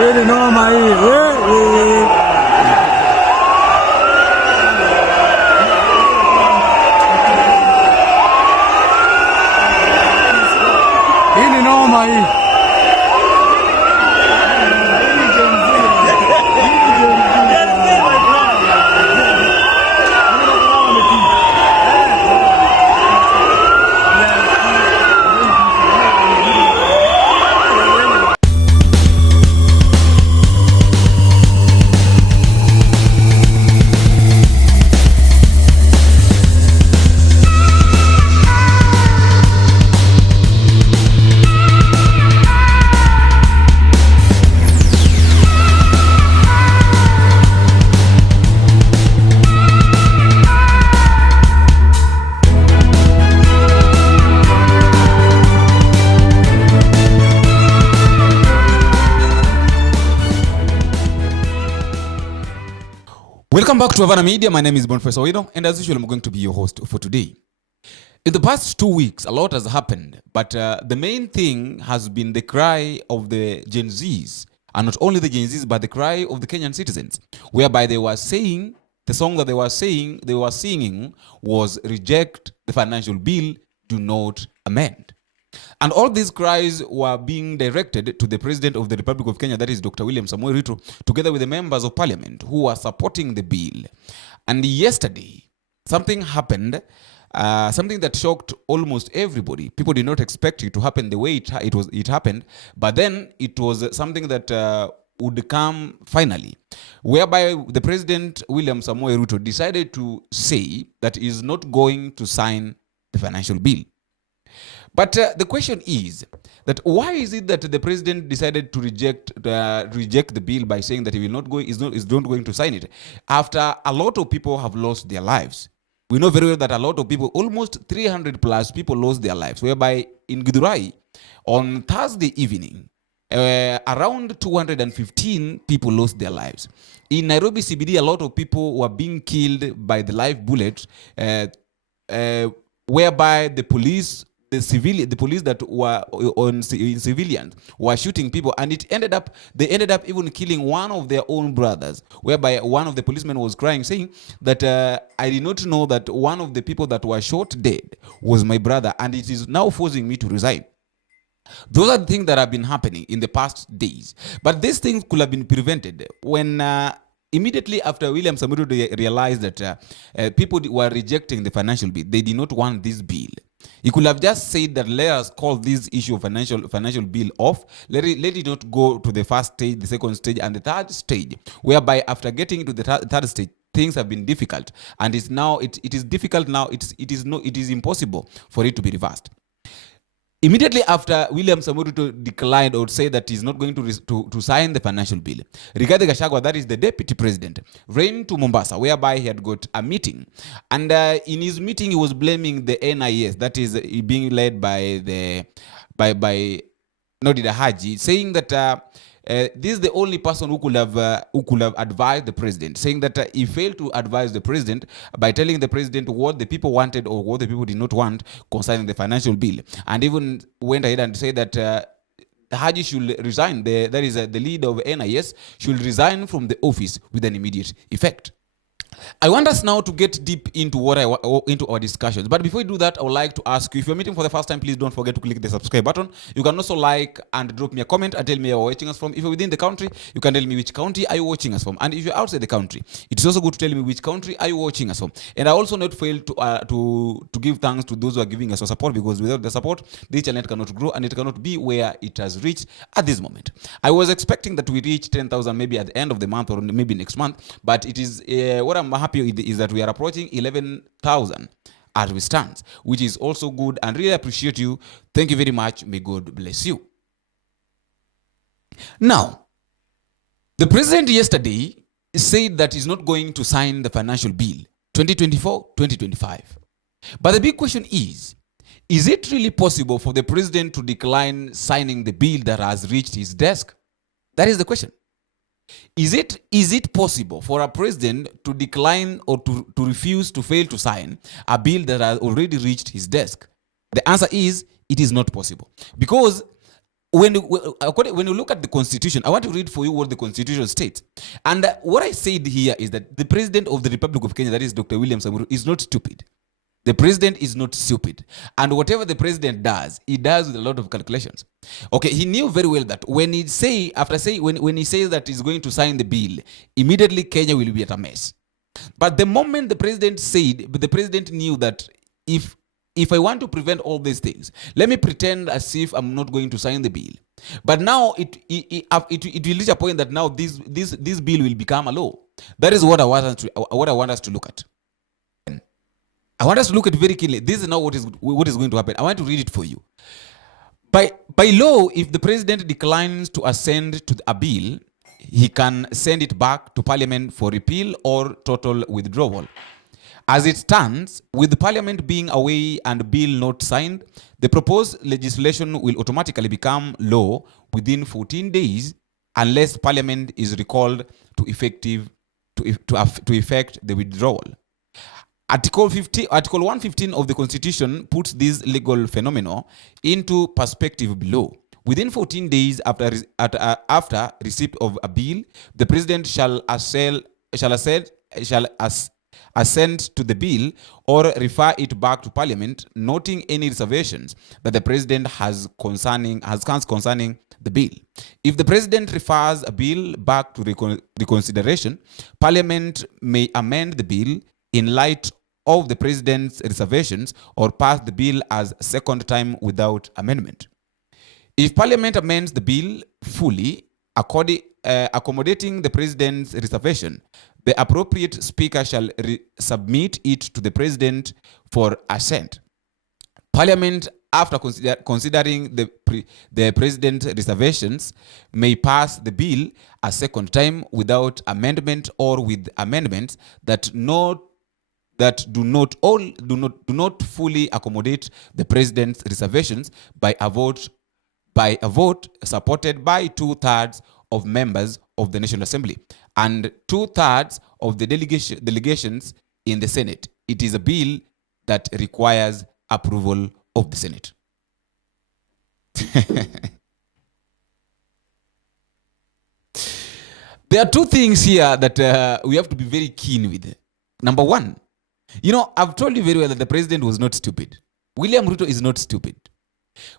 Hili noma hii. Hili noma hii. Welcome back to Havana Media. My name is Professor Wido, and as usual, I'm going to be your host for today. In the past 2 weeks, a lot has happened, but the main thing has been the cry of the Gen Zs, and not only the Gen Zs, but the cry of the Kenyan citizens, whereby they were saying, the song that they were singing was "Reject the financial bill, do not amend." And all these cries were being directed to the President of the Republic of Kenya, that is Dr. William Samoei Ruto, together with the members of Parliament who are supporting the bill. And yesterday, something happened, something that shocked almost everybody. People did not expect it to happen the way it happened, but then it was something that would come finally, whereby the President William Samoei Ruto decided to say that he is not going to sign the financial bill. But the question is that why is it that the president decided to reject the bill by saying that he will not go, is not going to sign it, after a lot of people have lost their lives? We know very well that a lot of people, almost 300 plus people, lost their lives, whereby in Githurai on Thursday evening, around 215 people lost their lives. In Nairobi CBD, a lot of people were being killed by the live bullet, whereby the police that were in civilians were shooting people, and they ended up even killing one of their own brothers, whereby one of the policemen was crying, saying that I did not know that one of the people that were shot dead was my brother, and it is now forcing me to resign. Those are the things that have been happening in the past days, but these things could have been prevented when immediately after William Samoei realized that people were rejecting the financial bill. They did not want this bill. He could have just said that let us call this issue of financial bill off. Let it not go to the first stage, the second stage, and the third stage, whereby after getting to the third stage, things have been difficult, and it is difficult now. It is impossible for it to be reversed. Immediately after William Samoei Ruto declined or said that he's not going to sign the financial bill, Rigathi Gachagua, that is the deputy president, ran to Mombasa, whereby he had got a meeting. And in his meeting, he was blaming the NIS, that is being led by Nodida Haji, saying that this is the only person who could have advised the president, saying that he failed to advise the president by telling the president what the people wanted or what the people did not want concerning the financial bill, and even went ahead and said that Haji should resign. That is the leader of NIS should resign from the office with an immediate effect. I want us now to get deep into into our discussions. But before we do that, I would like to ask you, if you're meeting for the first time, please don't forget to click the subscribe button. You can also like and drop me a comment and tell me where you're watching us from. If you're within the country, you can tell me which county are you watching us from. And if you're outside the country, it's also good to tell me which country are you watching us from. And I also not fail to give thanks to those who are giving us support, because without the support, this channel cannot grow and it cannot be where it has reached at this moment. I was expecting that we reach 10,000 maybe at the end of the month or maybe next month, but it is what I'm happy with is that we are approaching 11,000 as we stand, which is also good, and really appreciate you. Thank you very much. May God bless you. Now, the president yesterday said that he's not going to sign the financial bill 2024-2025. But the big question is it really possible for the president to decline signing the bill that has reached his desk? That is the question. Is it possible for a president to decline or to refuse, to fail to sign a bill that has already reached his desk? The answer is it is not possible, because when you look at the Constitution, I want to read for you what the Constitution states. And what I said here is that the President of the Republic of Kenya, that is Dr. William Samoei, is not stupid. The president is not stupid. And whatever the president does, he does with a lot of calculations. Okay, he knew very well that when he says that he's going to sign the bill, immediately Kenya will be at a mess. But the moment the president knew that if I want to prevent all these things, let me pretend as if I'm not going to sign the bill. But now it will reach a point that now this bill will become a law. That is what I want us to look at. I want us to look at very keenly. This is now what is going to happen. I want to read it for you. By law, if the president declines to assent to a bill, he can send it back to parliament for repeal or total withdrawal. As it stands, with the parliament being away and bill not signed, the proposed legislation will automatically become law within 14 days unless parliament is recalled to effect the withdrawal. Article 115 of the Constitution puts this legal phenomenon into perspective below. Within 14 days after receipt of a bill, the president shall assent to the bill or refer it back to parliament, noting any reservations that the president has concerning the bill. If the president refers a bill back to reconsideration, parliament may amend the bill in light of the president's reservations or pass the bill as second time without amendment. If parliament amends the bill fully, accommodating the president's reservation, the appropriate speaker shall submit it to the president for assent. Parliament, after considering the president's reservations, may pass the bill a second time without amendment or with amendments that do not fully accommodate the president's reservations by a vote supported by 2/3 of members of the National Assembly and 2/3 of the delegations in the Senate. It is a bill that requires approval of the Senate. There are two things here that we have to be very keen with. Number one, I've told you very well that the president was not stupid. William Ruto is not stupid.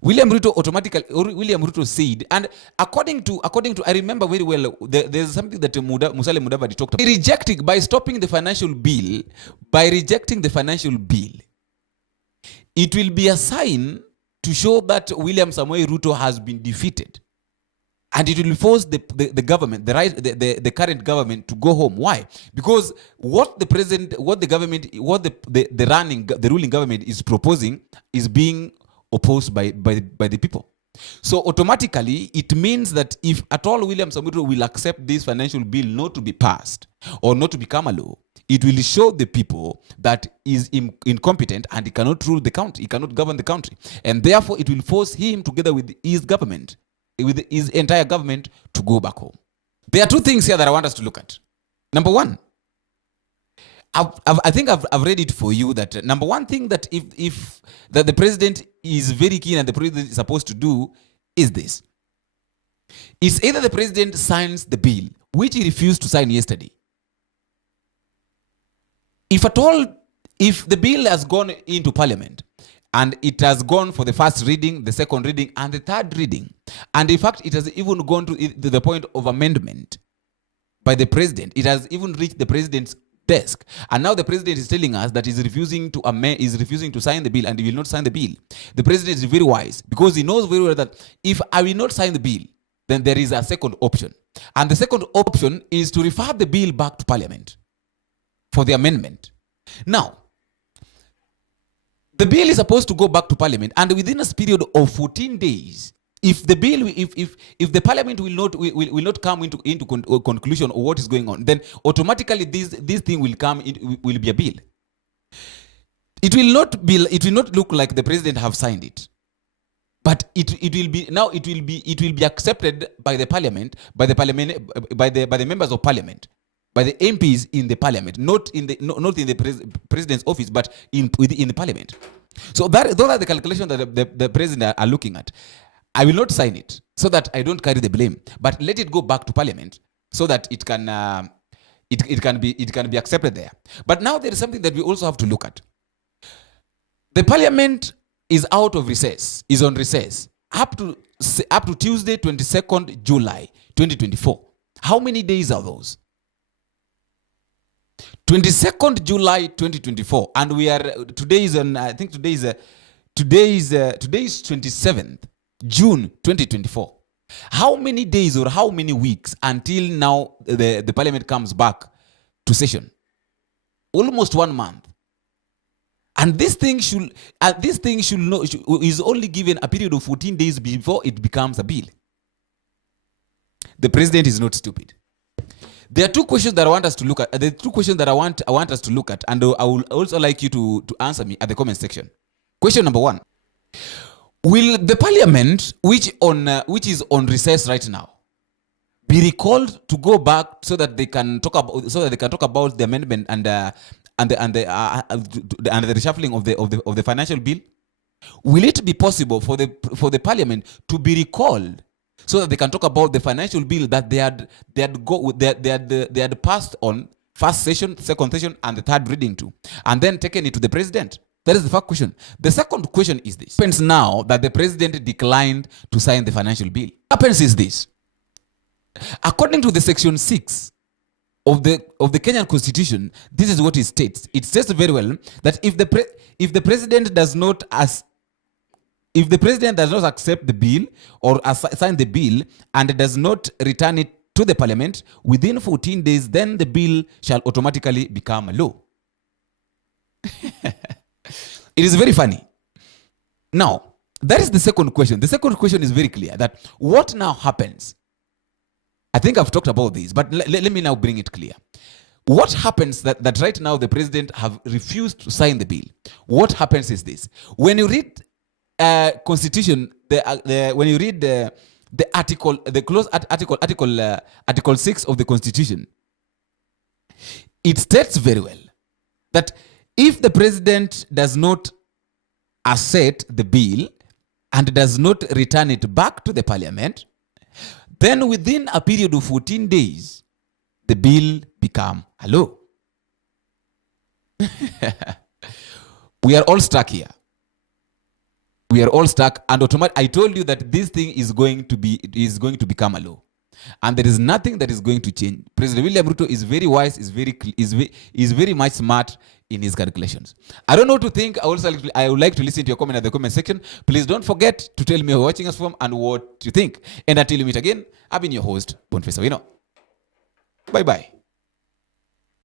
William Ruto said, and according to I remember very well, there's something that Musalia Mudavadi talked about. By rejecting the financial bill, it will be a sign to show that William Samoei Ruto has been defeated. And it will force the government, the current government, to go home. Why? Because what the ruling government is proposing is being opposed by the people. So automatically, it means that if at all William Samoei Ruto will accept this financial bill not to be passed or not to become a law, it will show the people that he is incompetent and he cannot rule the country, he cannot govern the country, and therefore it will force him, together with his government, with his entire government, to go back home. There are two things here that I want us to look at. Number one, I think I've read it for you, that number one thing that if the president is very keen and the president is supposed to do is this. It's either the president signs the bill, which he refused to sign yesterday. If the bill has gone into parliament, and it has gone for the first reading, the second reading, and the third reading, and in fact, it has even gone to the point of amendment by the president. It has even reached the president's desk, and now the president is telling us that he's refusing to sign the bill, and he will not sign the bill. The president is very wise, because he knows very well that if I will not sign the bill, then there is a second option, and the second option is to refer the bill back to parliament for the amendment. Now, the bill is supposed to go back to parliament, and within a period of 14 days, if the parliament will not come into conclusion of what is going on, then automatically this thing will be a bill. It will not look like the president have signed it, but it will be accepted by the parliament, by the members of parliament, by the MPs in the parliament, not in the president's office, but in the parliament. So those are the calculations that the president are looking at. I will not sign it so that I don't carry the blame, but let it go back to Parliament so that it can be accepted there. But now there is something that we also have to look at. The Parliament is out of recess, is on recess up to Tuesday, 22nd July 2024. How many days are those? 22nd July 2024, and we are today is 27th June 2024. How many days or how many weeks until now the Parliament comes back to session? Almost 1 month. And this thing is only given a period of 14 days before it becomes a bill. The president is not stupid. There are two questions that I want us to look at. The two questions that I want us to look at, and I will also like you to answer me at the comment section. Question number 1: will the Parliament, which is on recess right now, be recalled to go back so that they can talk about the amendment and the reshuffling of the financial bill? Will it be possible for the Parliament to be recalled so that they can talk about the financial bill that they had passed on first session, second session, and the third reading to, and then taken it to the president? That is the first question. The second question is this: what happens now that the president declined to sign the financial bill? What happens is this: according to the section 6 of the Kenyan Constitution, this is what it states. It states very well that if the president does not accept the bill or sign the bill and does not return it to the Parliament within 14 days, then the bill shall automatically become a law. It is very funny. Now, that is the second question. The second question is very clear, that what now happens? I think I've talked about this, but let me now bring it clear. What happens that right now the president have refused to sign the bill? What happens is this: when you read Constitution, when you read the article, the close article 6 of the Constitution, it states very well that if the president does not accept the bill and does not return it back to the Parliament, then within a period of 14 days, the bill become a law. We are all stuck here. We are all stuck, and I told you that this thing is going to become a law, and there is nothing that is going to change. President William Ruto is very wise, is very much smart in his calculations. I don't know what to think. I would like to listen to your comment at the comment section. Please don't forget to tell me who you're watching us from and what you think. And until we meet again, I've been your host, Boniface Owino. Bye bye.